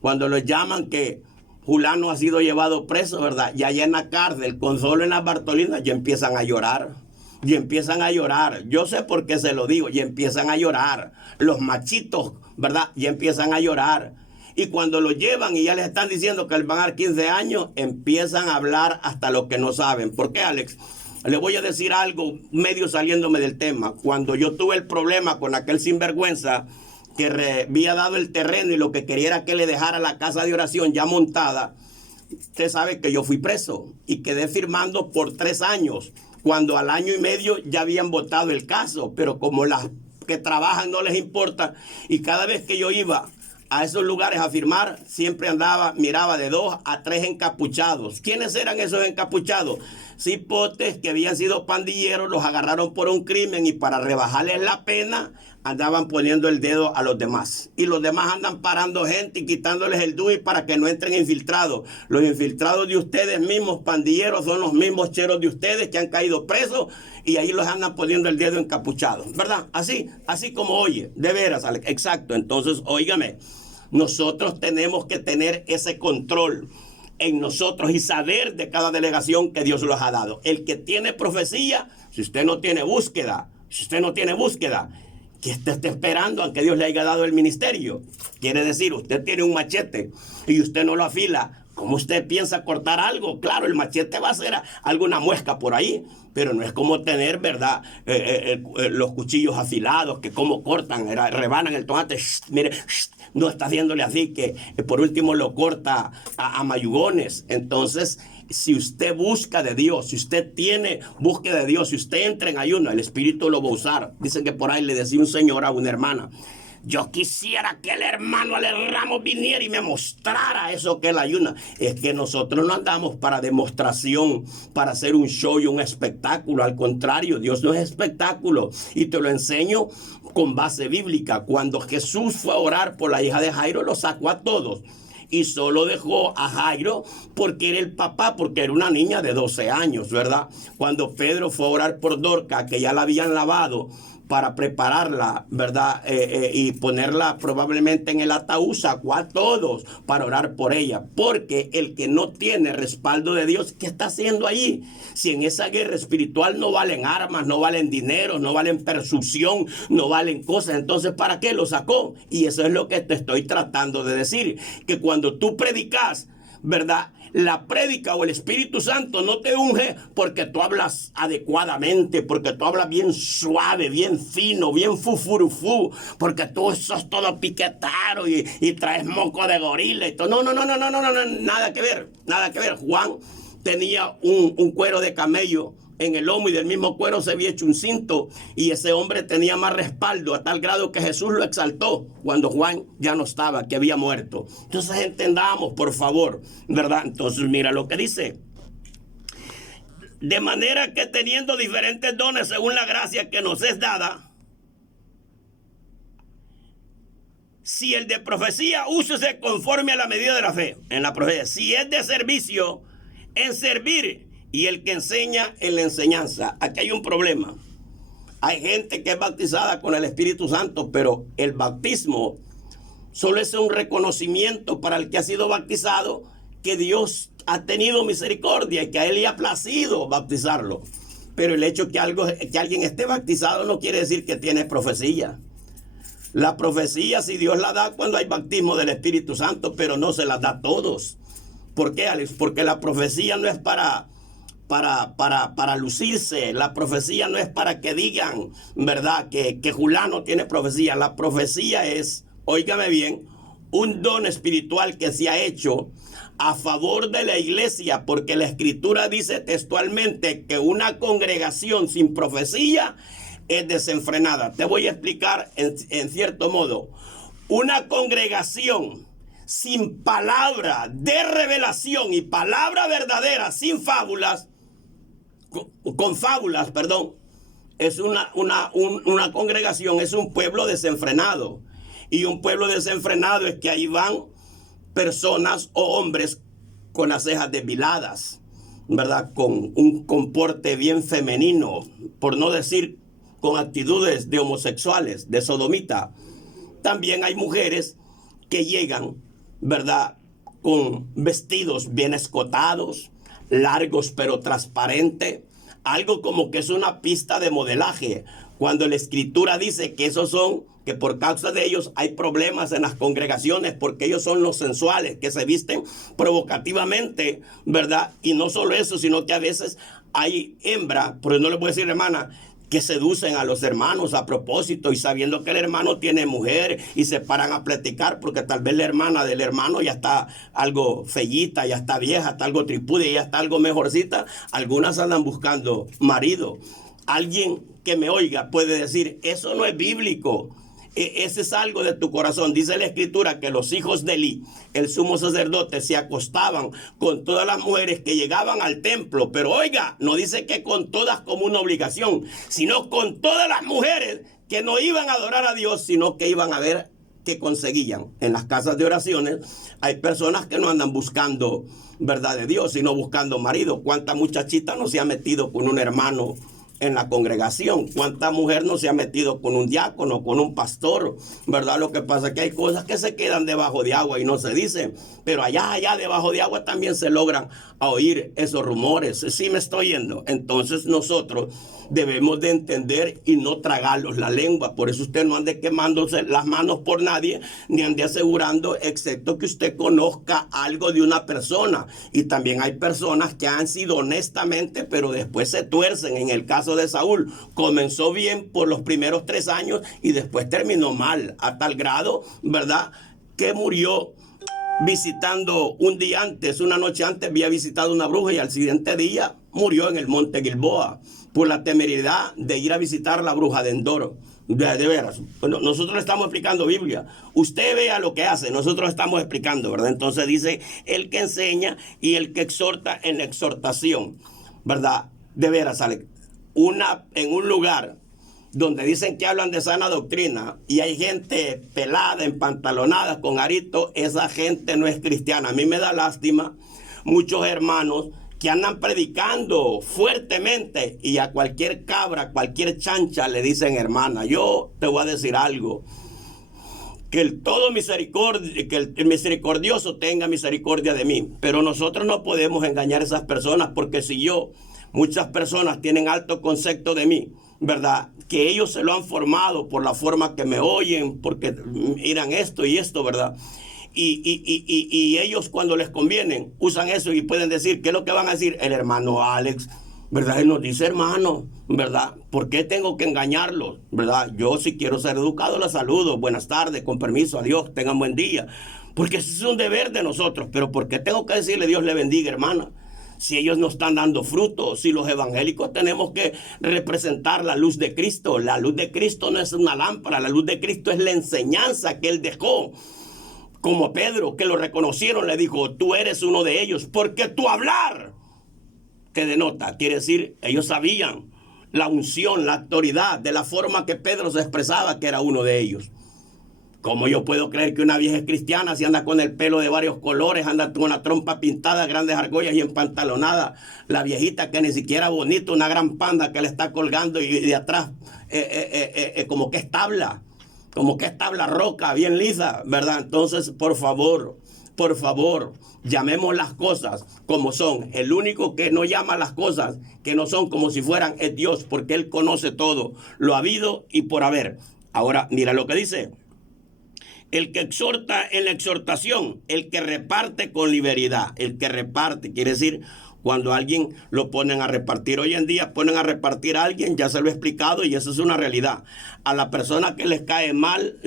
cuando los llaman que fulano ha sido llevado preso, ¿verdad? Y allá en la cárcel, con solo en las Bartolinas, ya empiezan a llorar. y empiezan a llorar. Yo sé por qué se lo digo, y empiezan a llorar. Los machitos, ¿verdad? Y empiezan a llorar. Y cuando lo llevan y ya les están diciendo que les van a dar 15 años, empiezan a hablar hasta lo que no saben. ¿Por qué, Alex? Le voy a decir algo medio saliéndome del tema. Cuando yo tuve el problema con aquel sinvergüenza que había dado el terreno y lo que quería era que le dejara la casa de oración ya montada, usted sabe que yo fui preso y quedé firmando por 3 años, cuando al año y medio ya habían votado el caso. Pero como las que trabajan no les importa, y cada vez que yo iba a esos lugares a firmar, siempre miraba de 2 a 3 encapuchados. ¿Quiénes eran esos encapuchados? Cipotes que habían sido pandilleros, los agarraron por un crimen y para rebajarles la pena andaban poniendo el dedo a los demás. Y los demás andan parando gente y quitándoles el DUI para que no entren infiltrados. Los infiltrados de ustedes mismos, pandilleros, son los mismos cheros de ustedes que han caído presos y ahí los andan poniendo el dedo encapuchados, ¿verdad? Así como oye, de veras, Alex. Exacto. Entonces, óigame, nosotros tenemos que tener ese control en nosotros y saber de cada delegación que Dios los ha dado. El que tiene profecía, si usted no tiene búsqueda, que usted esté esperando a que Dios le haya dado el ministerio. Quiere decir, usted tiene un machete y usted no lo afila. ¿Cómo usted piensa cortar algo? Claro, el machete va a ser alguna muesca por ahí, pero no es como tener, ¿verdad? Los cuchillos afilados, que como cortan, rebanan el tomate. Mire, no está haciéndole así, que por último lo corta a mayugones. Entonces, si usted busca de Dios, si usted tiene búsqueda de Dios, si usted entra en ayuno, el Espíritu lo va a usar. Dicen que por ahí le decía un señor a una hermana: yo quisiera que el hermano Ale Ramos viniera y me mostrara eso que él ayuna. Es que nosotros no andamos para demostración, para hacer un show y un espectáculo. Al contrario, Dios no es espectáculo. Y te lo enseño con base bíblica. Cuando Jesús fue a orar por la hija de Jairo, lo sacó a todos. Y solo dejó a Jairo porque era el papá, porque era una niña de 12 años, ¿verdad? Cuando Pedro fue a orar por Dorca, que ya la habían lavado para prepararla, ¿verdad? Y ponerla probablemente en el ataúd, sacó a todos para orar por ella. Porque el que no tiene respaldo de Dios, ¿qué está haciendo allí? Si en esa guerra espiritual no valen armas, no valen dinero, no valen persuasión, no valen cosas, entonces ¿para qué lo sacó? Y eso es lo que te estoy tratando de decir, que cuando tú predicas, ¿verdad?, la prédica o el Espíritu Santo no te unge porque tú hablas adecuadamente, porque tú hablas bien suave, bien fino, bien fufurufú, porque tú sos todo piquetaro y traes moco de gorila y todo. No, nada que ver. Juan tenía un cuero de camello en el lomo y del mismo cuero se había hecho un cinto, y ese hombre tenía más respaldo a tal grado que Jesús lo exaltó cuando Juan ya no estaba, que había muerto. Entonces entendamos, por favor, ¿verdad? Entonces mira lo que dice: de manera que teniendo diferentes dones según la gracia que nos es dada, si el de profecía, úsese conforme a la medida de la fe en la profecía. Si es de servicio, en servir, y el que enseña, en la enseñanza. Aquí hay un problema. Hay gente que es bautizada con el Espíritu Santo, pero el bautismo solo es un reconocimiento para el que ha sido bautizado, que Dios ha tenido misericordia y que a él le ha placido bautizarlo. Pero el hecho que alguien esté bautizado no quiere decir que tiene profecía. La profecía, si Dios la da cuando hay bautismo del Espíritu Santo, pero no se la da a todos. ¿Por qué, Alex? Porque la profecía no es para lucirse. La profecía no es para que digan, ¿verdad?, que Julano tiene profecía. La profecía es, óigame bien, un don espiritual que se ha hecho a favor de la iglesia, porque la Escritura dice textualmente que una congregación sin profecía es desenfrenada. Te voy a explicar en cierto modo. Una congregación sin palabra de revelación y palabra verdadera, sin fábulas, con fábulas, perdón, es una congregación, es un pueblo desenfrenado. Y un pueblo desenfrenado es que ahí van personas o hombres con las cejas depiladas, ¿verdad?, con un comporte bien femenino, por no decir con actitudes de homosexuales, de sodomita. También hay mujeres que llegan, ¿verdad?, con vestidos bien escotados, largos pero transparentes, algo como que es una pista de modelaje, cuando la Escritura dice que esos son, que por causa de ellos hay problemas en las congregaciones, porque ellos son los sensuales, que se visten provocativamente, ¿verdad? Y no solo eso, sino que a veces hay hembras, pero no les voy a decir, hermana, que seducen a los hermanos a propósito y sabiendo que el hermano tiene mujer y se paran a platicar porque tal vez la hermana del hermano ya está algo fellita, ya está vieja, está algo tripuda y ya está algo mejorcita. Algunas andan buscando marido. Alguien que me oiga puede decir, eso no es bíblico. Ese es algo de tu corazón. Dice la Escritura que los hijos de Elí, el sumo sacerdote, se acostaban con todas las mujeres que llegaban al templo. Pero oiga, no dice que con todas como una obligación, sino con todas las mujeres que no iban a adorar a Dios, sino que iban a ver qué conseguían. En las casas de oraciones hay personas que no andan buscando verdad de Dios, sino buscando marido. ¿Cuánta muchachita no se ha metido con un hermano en la congregación? ¿Cuánta mujer no se ha metido con un diácono, con un pastor? ¿Verdad? Lo que pasa es que hay cosas que se quedan debajo de agua y no se dicen, pero allá debajo de agua también se logran oír esos rumores. Sí me estoy yendo. Entonces nosotros debemos de entender y no tragarlos la lengua. Por eso usted no ande quemándose las manos por nadie, ni ande asegurando, excepto que usted conozca algo de una persona. Y también hay personas que han sido honestamente, pero después se tuercen. En el caso de Saúl, comenzó bien por los primeros 3 años y después terminó mal, a tal grado, ¿verdad?, que murió visitando un día antes, una noche antes, había visitado una bruja y al siguiente día murió en el monte Gilboa por la temeridad de ir a visitar la bruja de Endor. De veras, bueno, nosotros estamos explicando Biblia. Usted vea lo que hace, nosotros estamos explicando, ¿verdad? Entonces dice, el que enseña y el que exhorta en la exhortación, ¿verdad? De veras, Alex, en un lugar donde dicen que hablan de sana doctrina y hay gente pelada, empantalonada, con arito, esa gente no es cristiana. A mí me da lástima muchos hermanos que andan predicando fuertemente y a cualquier cabra, cualquier chancha le dicen hermana. Yo te voy a decir algo, que el misericordioso tenga misericordia de mí, pero nosotros no podemos engañar a esas personas, porque si muchas personas tienen alto concepto de mí, ¿verdad?, que ellos se lo han formado por la forma que me oyen, porque miran esto y esto, ¿verdad? Y ellos, cuando les convienen, usan eso y pueden decir, ¿qué es lo que van a decir? El hermano Alex, ¿verdad? Él nos dice hermano, ¿verdad? ¿Por qué tengo que engañarlos? ¿Verdad? Yo, si quiero ser educado, los saludo. Buenas tardes, con permiso, adiós, tengan buen día. Porque ese es un deber de nosotros. Pero ¿por qué tengo que decirle Dios le bendiga, hermana? Si ellos no están dando fruto, si los evangélicos tenemos que representar la luz de Cristo. La luz de Cristo no es una lámpara, la luz de Cristo es la enseñanza que Él dejó. Como Pedro, que lo reconocieron, le dijo, tú eres uno de ellos, porque tu hablar te denota. Quiere decir, ellos sabían la unción, la autoridad, de la forma que Pedro se expresaba, que era uno de ellos. ¿Cómo yo puedo creer que una vieja es cristiana si anda con el pelo de varios colores, anda con una trompa pintada, grandes argollas y empantalonada? La viejita que ni siquiera bonita, una gran panda que le está colgando y de atrás como que es tabla roca, bien lisa, ¿verdad? Entonces, por favor, llamemos las cosas como son. El único que no llama las cosas que no son como si fueran es Dios, porque Él conoce todo, lo habido y por haber. Ahora, mira lo que dice. El que exhorta en la exhortación, el que reparte con liberalidad. El que reparte, quiere decir, cuando a alguien lo ponen a repartir. Hoy en día ponen a repartir a alguien, ya se lo he explicado y eso es una realidad. A la persona que les cae mal,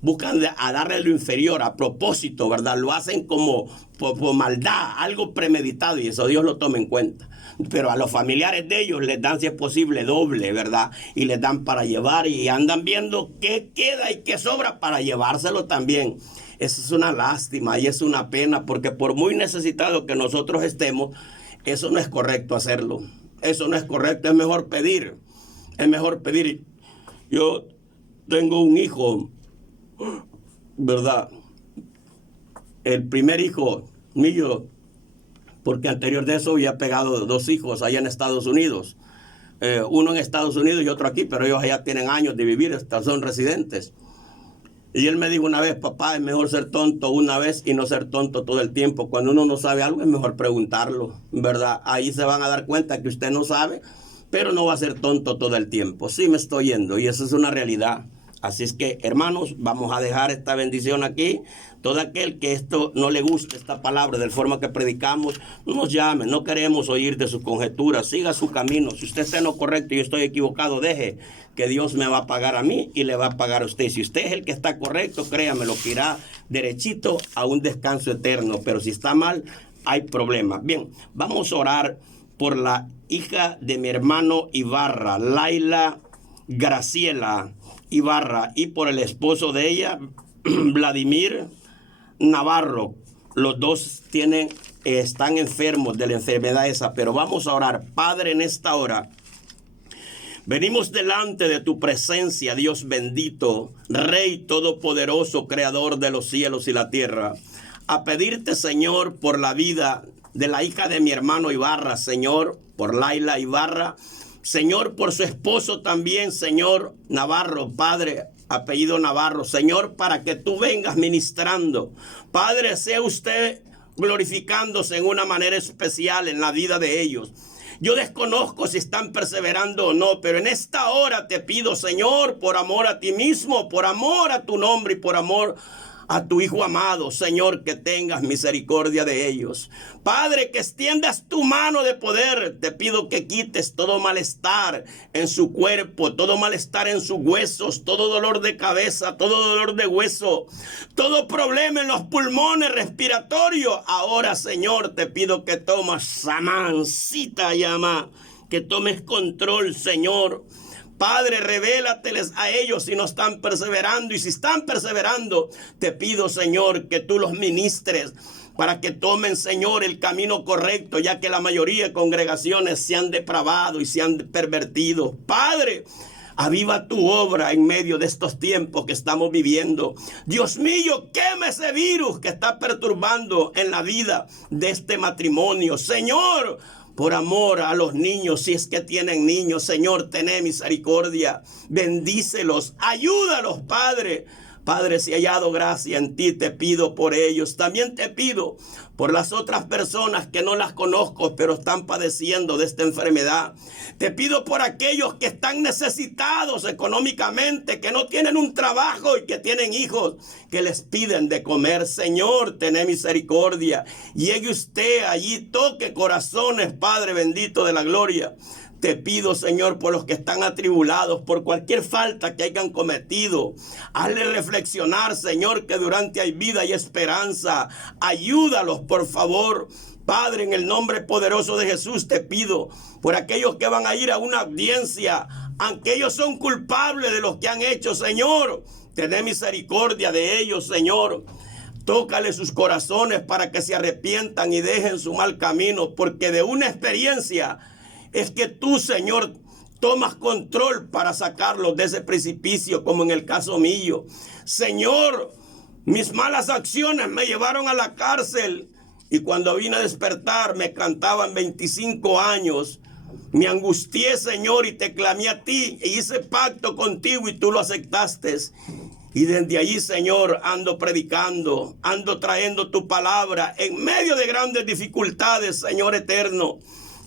buscan a darle lo inferior a propósito, ¿verdad? Lo hacen como por maldad, algo premeditado, y eso Dios lo toma en cuenta. Pero a los familiares de ellos les dan, si es posible, doble, ¿verdad? Y les dan para llevar y andan viendo qué queda y qué sobra para llevárselo también. Eso es una lástima y es una pena, porque por muy necesitados que nosotros estemos, eso no es correcto hacerlo. Eso no es correcto, es mejor pedir. Es mejor pedir. Yo tengo un hijo, ¿verdad? El primer hijo mío, porque anterior de eso había pegado 2 hijos allá en Estados Unidos. Uno en Estados Unidos y otro aquí, pero ellos allá tienen años de vivir, son residentes. Y él me dijo una vez, papá, es mejor ser tonto una vez y no ser tonto todo el tiempo. Cuando uno no sabe algo es mejor preguntarlo, ¿verdad? Ahí se van a dar cuenta que usted no sabe, pero no va a ser tonto todo el tiempo. Sí, me estoy yendo y eso es una realidad. Así es que, hermanos, vamos a dejar esta bendición aquí. Todo aquel que esto no le guste, esta palabra, de la forma que predicamos, no nos llame. No queremos oír de sus conjeturas. Siga su camino. Si usted está en lo correcto y yo estoy equivocado, deje que Dios me va a pagar a mí y le va a pagar a usted. Si usted es el que está correcto, créame, lo que irá derechito a un descanso eterno. Pero si está mal, hay problemas. Bien, vamos a orar por la hija de mi hermano Ibarra, Laila Graciela Ibarra, y por el esposo de ella, Vladimir Navarro. Los dos están enfermos de la enfermedad esa, pero vamos a orar. Padre, en esta hora venimos delante de tu presencia, Dios bendito, Rey todopoderoso, creador de los cielos y la tierra, a pedirte, Señor, por la vida de la hija de mi hermano Ibarra, Señor, por Laila Ibarra, Señor, por su esposo también, Señor, Navarro, Padre, apellido Navarro, Señor, para que tú vengas ministrando. Padre, sea usted glorificándose en una manera especial en la vida de ellos. Yo desconozco si están perseverando o no, pero en esta hora te pido, Señor, por amor a ti mismo, por amor a tu nombre y por amor a tu Hijo amado, Señor, que tengas misericordia de ellos. Padre, que extiendas tu mano de poder. Te pido que quites todo malestar en su cuerpo, todo malestar en sus huesos, todo dolor de cabeza, todo dolor de hueso, todo problema en los pulmones respiratorios. Ahora, Señor, te pido que tomes Samancita llama, que tomes control, Señor. Padre, revélateles a ellos si no están perseverando, y si están perseverando, te pido, Señor, que tú los ministres para que tomen, Señor, el camino correcto, ya que la mayoría de congregaciones se han depravado y se han pervertido. Padre, aviva tu obra en medio de estos tiempos que estamos viviendo. Dios mío, quema ese virus que está perturbando en la vida de este matrimonio. Señor, por amor a los niños, si es que tienen niños, Señor, ten misericordia, bendícelos, ayúdalos, Padre. Padre, si he hallado gracia en ti, te pido por ellos. También te pido por las otras personas que no las conozco, pero están padeciendo de esta enfermedad. Te pido por aquellos que están necesitados económicamente, que no tienen un trabajo y que tienen hijos que les piden de comer. Señor, ten misericordia. Llegue usted allí, toque corazones, Padre bendito de la gloria. Te pido, Señor, por los que están atribulados, por cualquier falta que hayan cometido. Hazle reflexionar, Señor, que durante hay vida y esperanza. Ayúdalos, por favor. Padre, en el nombre poderoso de Jesús te pido por aquellos que van a ir a una audiencia, aunque ellos son culpables de lo que han hecho, Señor. Ten misericordia de ellos, Señor. Tócale sus corazones para que se arrepientan y dejen su mal camino, porque de una experiencia es que tú, Señor, tomas control para sacarlos de ese precipicio, como en el caso mío. Señor, mis malas acciones me llevaron a la cárcel y cuando vine a despertar me cantaban 25 años. Me angustié, Señor, y te clamé a ti e hice pacto contigo y tú lo aceptaste. Y desde allí, Señor, ando predicando, ando trayendo tu palabra en medio de grandes dificultades, Señor eterno.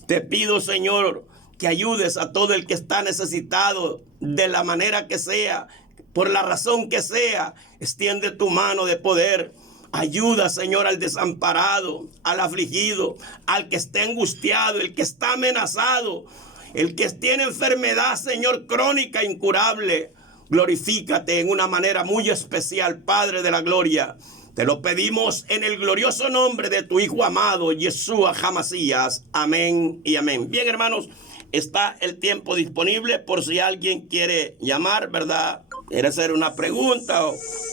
Te pido, Señor, que ayudes a todo el que está necesitado de la manera que sea, por la razón que sea. Extiende tu mano de poder. Ayuda, Señor, al desamparado, al afligido, al que esté angustiado, el que está amenazado, el que tiene enfermedad, Señor, crónica, incurable. Glorifícate en una manera muy especial, Padre de la gloria. Te lo pedimos en el glorioso nombre de tu Hijo amado, Yeshua HaMasías. Amén y amén. Bien, hermanos, está el tiempo disponible por si alguien quiere llamar, ¿verdad? Quiere hacer una pregunta o